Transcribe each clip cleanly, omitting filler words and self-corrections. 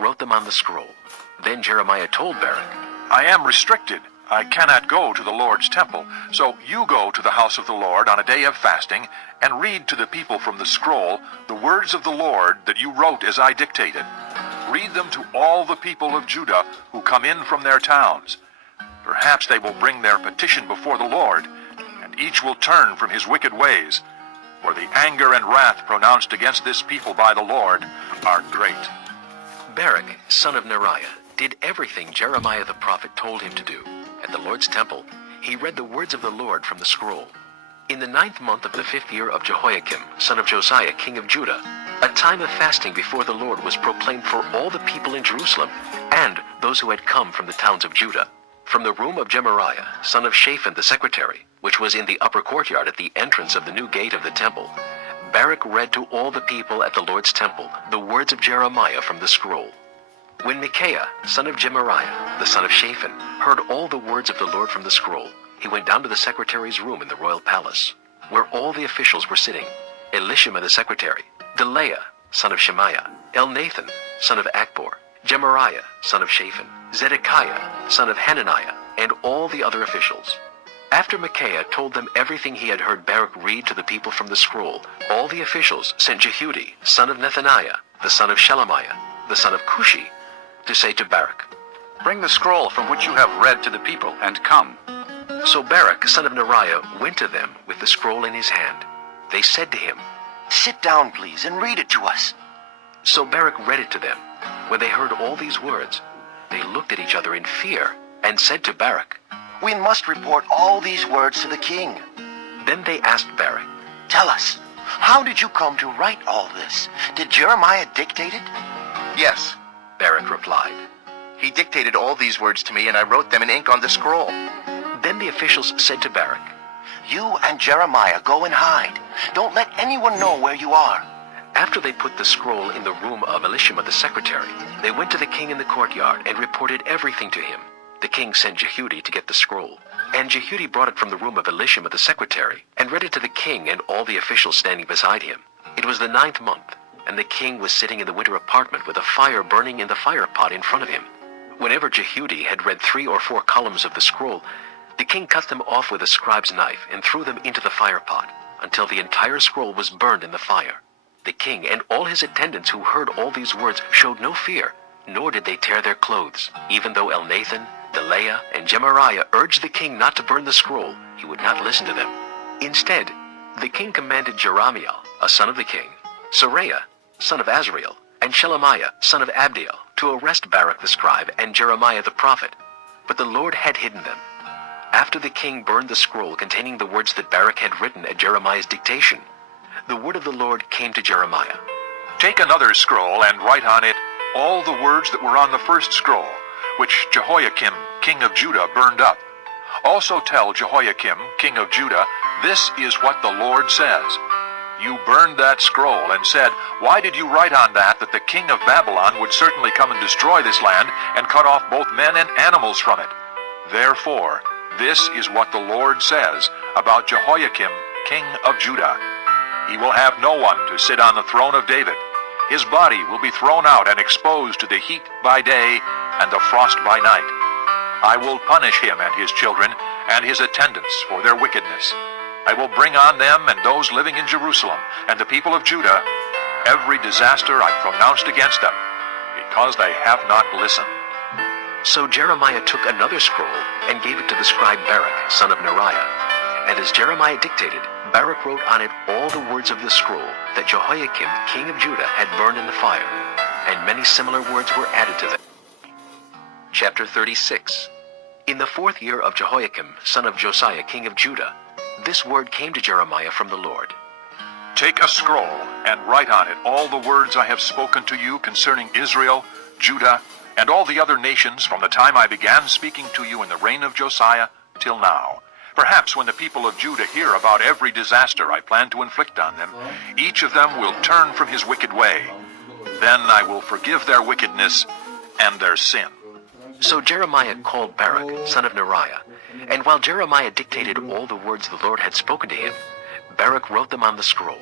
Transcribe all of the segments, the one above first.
wrote them on the scroll. Then Jeremiah told Barak, I am restricted. I cannot go to the Lord's temple. So you go to the house of the Lord on a day of fasting and read to the people from the scroll the words of the Lord that you wrote as I dictated. Read them to all the people of Judah who come in from their towns. Perhaps they will bring their petition before the Lord, and each will turn from his wicked ways. For the anger and wrath pronounced against this people by the Lord are great. Barak, son of Neriah, did everything Jeremiah the prophet told him to do. At the Lord's temple, he read the words of the Lord from the scroll. In the 9th month of the 5th year of Jehoiakim, son of Josiah, king of Judah, a time of fasting before the Lord was proclaimed for all the people in Jerusalem and those who had come from the towns of Judah. From the room of Gemariah, son of Shaphan the secretary, which was in the upper courtyard at the entrance of the new gate of the temple, Barak read to all the people at the Lord's temple the words of Jeremiah from the scroll. When Micaiah, son of Gemariah, the son of Shaphan, heard all the words of the Lord from the scroll, he went down to the secretary's room in the royal palace, where all the officials were sitting: Elishama the secretary, Delaiah, son of Shemaiah, Elnathan, son of Akbor, Gemariah, son of Shaphan, Zedekiah, son of Hananiah, and all the other officials. After Micaiah told them everything he had heard Barak read to the people from the scroll, all the officials sent Jehudi, son of Nethaniah, the son of Shelemiah, the son of Cushi, to say to Barak, Bring the scroll from which you have read to the people, and come. So Barak, son of Neriah, went to them with the scroll in his hand. They said to him, Sit down, please, and read it to us. So Barak read it to them. When they heard all these words, they looked at each other in fear and said to Barak, We must report all these words to the king. Then they asked Barak, Tell us, how did you come to write all this? Did Jeremiah dictate it? Yes, Barak replied. he dictated all these words to me, and I wrote them in ink on the scroll. Then the officials said to Barak, You and Jeremiah go and hide. Don't let anyone know where you are. After they put the scroll in the room of Elishama the secretary, they went to the king in the courtyard and reported everything to him. The king sent Jehudi to get the scroll, and Jehudi brought it from the room of Elishama the secretary and read it to the king and all the officials standing beside him. It was the 9th month, and the king was sitting in the winter apartment with a fire burning in the fire pot in front of him. Whenever Jehudi had read 3 or 4 columns of the scroll, the king cut them off with a scribe's knife and threw them into the fire pot until the entire scroll was burned in the fire. The king and all his attendants who heard all these words showed no fear, nor did they tear their clothes. Even though Elnathan, Delaiah, and Gemariah urged the king not to burn the scroll, he would not listen to them. Instead, the king commanded Jeramiel, a son of the king, Seraiah, son of Azriel, and Shelemiah, son of Abdiel, to arrest Barak the scribe and Jeremiah the prophet. But the Lord had hidden them. After the king burned the scroll containing the words that Barak had written at Jeremiah's dictation, the word of the Lord came to Jeremiah. Take another scroll and write on it all the words that were on the first scroll, which Jehoiakim, king of Judah, burned up. Also tell Jehoiakim, king of Judah, this is what the Lord says. You burned that scroll and said, Why did you write on that the king of Babylon would certainly come and destroy this land and cut off both men and animals from it? Therefore, this is what the Lord says about Jehoiakim, king of Judah. He will have no one to sit on the throne of David. His body will be thrown out and exposed to the heat by day and the frost by night. I will punish him and his children and his attendants for their wickedness. I will bring on them and those living in Jerusalem and the people of Judah every disaster I pronounced against them, because they have not listened. So Jeremiah took another scroll and gave it to the scribe Barak, son of Neriah. And as Jeremiah dictated, Barak wrote on it all the words of the scroll that Jehoiakim, king of Judah, had burned in the fire, and many similar words were added to them. Chapter 36. In the 4th year of Jehoiakim, son of Josiah, king of Judah, this word came to Jeremiah from the Lord. Take a scroll and write on it all the words I have spoken to you concerning Israel, Judah, and all the other nations from the time I began speaking to you in the reign of Josiah till now. Perhaps when the people of Judah hear about every disaster I plan to inflict on them, each of them will turn from his wicked way. Then I will forgive their wickedness and their sin. So Jeremiah called Barak, son of Neriah, and while Jeremiah dictated all the words the Lord had spoken to him, Barak wrote them on the scroll.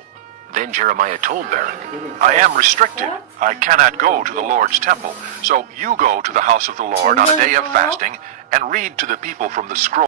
Then Jeremiah told Barak, I am restricted. I cannot go to the Lord's temple. So you go to the house of the Lord on a day of fasting and read to the people from the scroll.